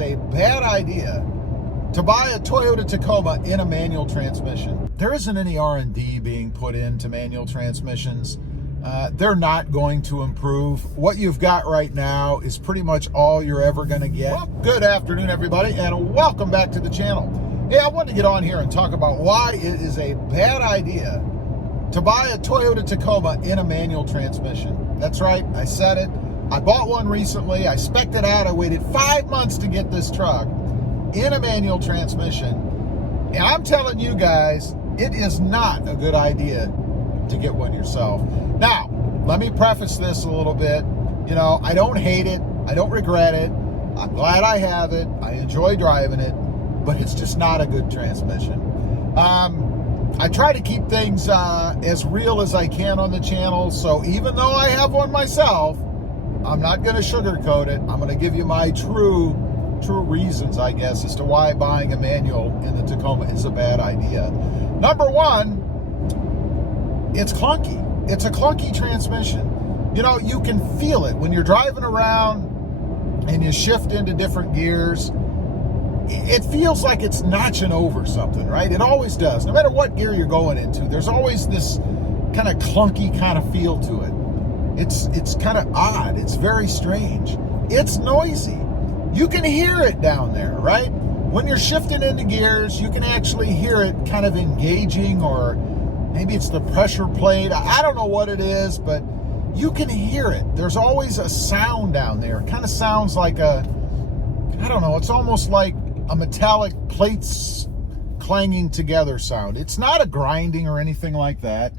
is a bad idea to buy a Toyota Tacoma in a manual transmission. There isn't any R&D being put into manual transmissions. They're not going to improve. What you've got right now is pretty much all you're ever going to get. Well, good afternoon, everybody, and welcome back to the channel. Hey, I wanted to get on here and talk about why it is a bad idea to buy a Toyota Tacoma in a manual transmission. That's right, I said it. I bought one recently. I spec'd it out. I waited 5 months to get this truck in a manual transmission. And I'm telling you guys, it is not a good idea to get one yourself. Now, let me preface this a little bit. You know, I don't hate it. I don't regret it. I'm glad I have it. I enjoy driving it, but it's just not a good transmission. I try to keep things as real as I can on the channel. So even though I have one myself, I'm not going to sugarcoat it. I'm going to give you my true reasons, I guess, as to why buying a manual in the Tacoma is a bad idea. Number one, it's clunky. It's a clunky transmission. You know, you can feel it when you're driving around and you shift into different gears. It feels like it's notching over something, right? It always does. No matter what gear you're going into, there's always this kind of clunky kind of feel to it. It's kind of odd. It's very strange. It's noisy. You can hear it down there, right? When you're shifting into gears, you can actually hear it kind of engaging, or maybe it's the pressure plate. I don't know what it is, but you can hear it. There's always a sound down there. It kind of sounds like I don't know, it's almost like a metallic plates clanging together sound. It's not a grinding or anything like that.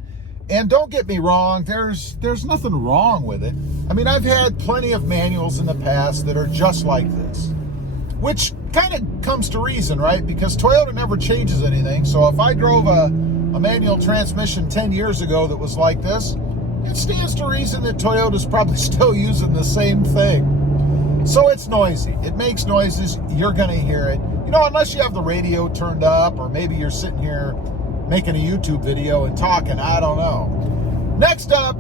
And don't get me wrong, there's nothing wrong with it. I mean, I've had plenty of manuals in the past that are just like this, which kind of comes to reason, right? Because Toyota never changes anything. So if I drove a manual transmission 10 years ago that was like this, it stands to reason that Toyota's probably still using the same thing. So it's noisy. It makes noises. You're going to hear it. You know, unless you have the radio turned up, or maybe you're sitting here making a YouTube video and talking, I don't know. Next up,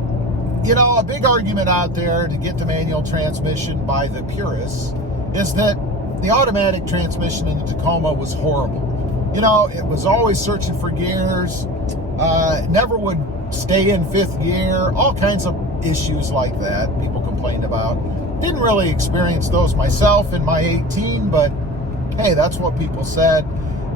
you know, a big argument out there to get the manual transmission by the purists is that the automatic transmission in the Tacoma was horrible. You know, it was always searching for gears, never would stay in fifth gear, all kinds of issues like that people complained about. Didn't really experience those myself in my 18, but hey, that's what people said.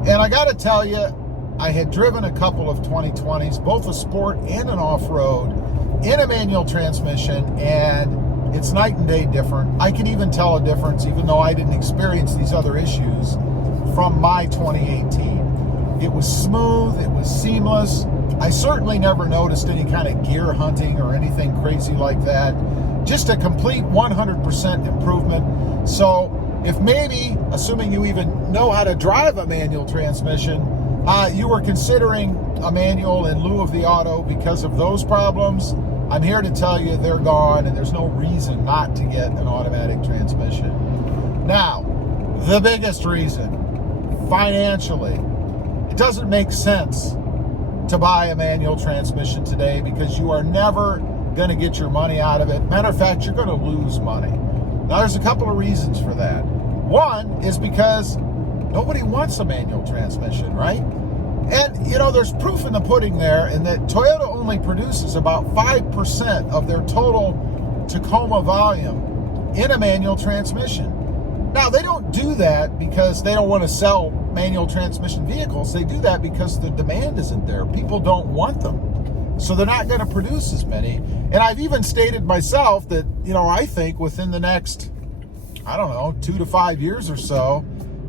And I got to tell you, I had driven a couple of 2020s, both a sport and an off-road, in a manual transmission, and it's night and day different. I can even tell a difference, even though I didn't experience these other issues, from my 2018. It was smooth, it was seamless. I certainly never noticed any kind of gear hunting or anything crazy like that. Just a complete 100% improvement. So if maybe, assuming you even know how to drive a manual transmission, you were considering a manual in lieu of the auto because of those problems, I'm here to tell you they're gone, and there's no reason not to get an automatic transmission. Now, the biggest reason, financially, it doesn't make sense to buy a manual transmission today because you are never going to get your money out of it. Matter of fact, you're going to lose money. Now, there's a couple of reasons for that. One is because nobody wants a manual transmission, right? And, you know, there's proof in the pudding there in that Toyota only produces about 5% of their total Tacoma volume in a manual transmission. Now, they don't do that because they don't want to sell manual transmission vehicles. They do that because the demand isn't there. People don't want them. So they're not going to produce as many. And I've even stated myself that, you know, I think within the next, I don't know, 2 to 5 years or so,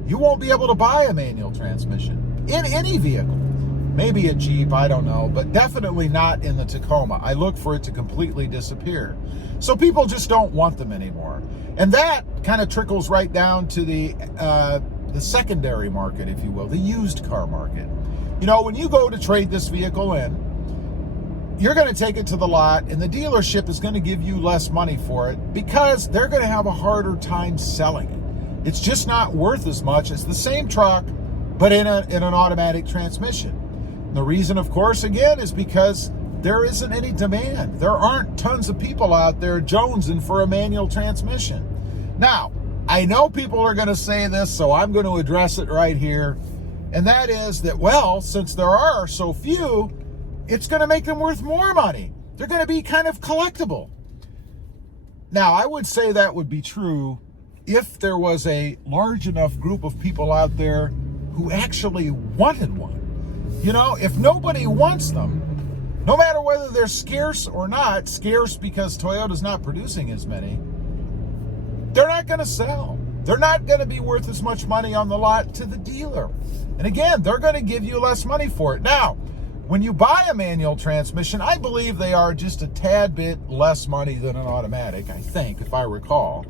you won't be able to buy a manual transmission in any vehicle. Maybe a Jeep, I don't know, but definitely not in the Tacoma. I look for it to completely disappear. So people just don't want them anymore. And that kind of trickles right down to the secondary market, if you will, the used car market. You know, when you go to trade this vehicle in, you're going to take it to the lot, and the dealership is going to give you less money for it because they're going to have a harder time selling it. It's just not worth as much as the same truck, but in an automatic transmission. The reason, of course, again, is because there isn't any demand. There aren't tons of people out there jonesing for a manual transmission. Now, I know people are going to say this, so I'm going to address it right here. And that is that, well, since there are so few, it's going to make them worth more money. They're going to be kind of collectible. Now, I would say that would be true if there was a large enough group of people out there who actually wanted one. You know, if nobody wants them, no matter whether they're scarce or not, scarce because Toyota's not producing as many, they're not going to sell. They're not going to be worth as much money on the lot to the dealer. And again, they're going to give you less money for it. Now, when you buy a manual transmission, I believe they are just a tad bit less money than an automatic, I think, if I recall.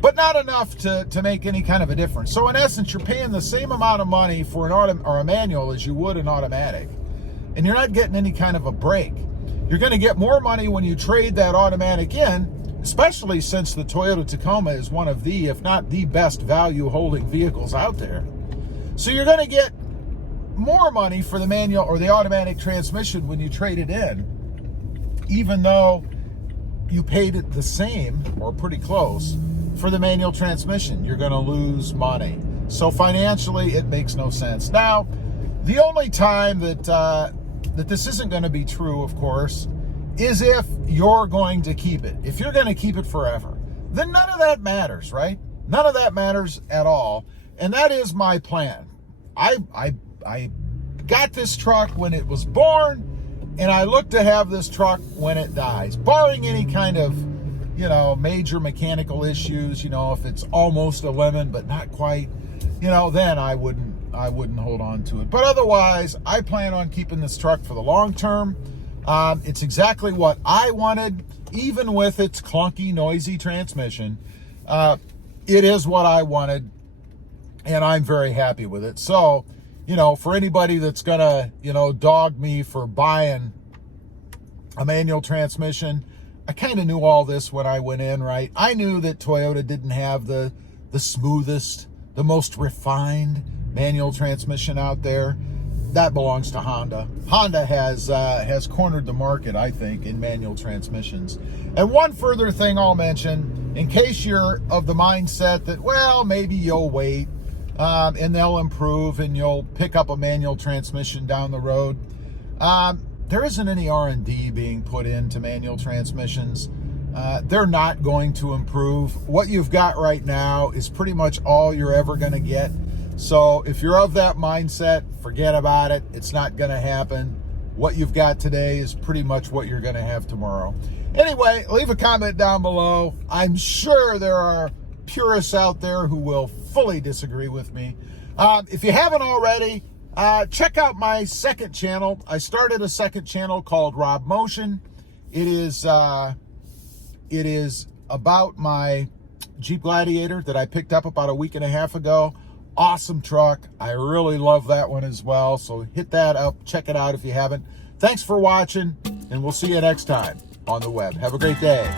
But not enough to make any kind of a difference. So in essence, you're paying the same amount of money for a manual as you would an automatic. And you're not getting any kind of a break. You're going to get more money when you trade that automatic in, especially since the Toyota Tacoma is one of the, if not the best value holding vehicles out there. So you're going to get more money for the manual or the automatic transmission when you trade it in, even though you paid it the same or pretty close for the manual transmission. You're going to lose money. So financially, it makes no sense. Now, the only time that this isn't going to be true, of course, is if you're going to keep it. If you're going to keep it forever, then none of that matters, right? None of that matters at all. And that is my plan. I got this truck when it was born, and I look to have this truck when it dies, barring any kind of, you know, major mechanical issues. You know, if it's almost a lemon but not quite, you know, then I wouldn't hold on to it. But otherwise, I plan on keeping this truck for the long term. It's exactly what I wanted, even with its clunky, noisy transmission. It is what I wanted, and I'm very happy with it. So, you know, for anybody that's gonna, you know, dog me for buying a manual transmission, I kind of knew all this when I went in, right? I knew that Toyota didn't have the smoothest, the most refined manual transmission out there. That belongs to Honda. Honda has cornered the market, I think, in manual transmissions. And one further thing I'll mention, in case you're of the mindset that, well, maybe you'll wait and they'll improve and you'll pick up a manual transmission down the road. There isn't any R&D being put into manual transmissions. They're not going to improve. What you've got right now is pretty much all you're ever going to get. So if you're of that mindset, forget about it. It's not going to happen. What you've got today is pretty much what you're going to have tomorrow. Anyway, leave a comment down below. I'm sure there are purists out there who will fully disagree with me. If you haven't already, check out my second channel. I started a second channel called RobMotive. It is about my Jeep Gladiator that I picked up about a week and a half ago. Awesome truck. I really love that one as well. So hit that up. Check it out if you haven't. Thanks for watching, and we'll see you next time on the web. Have a great day.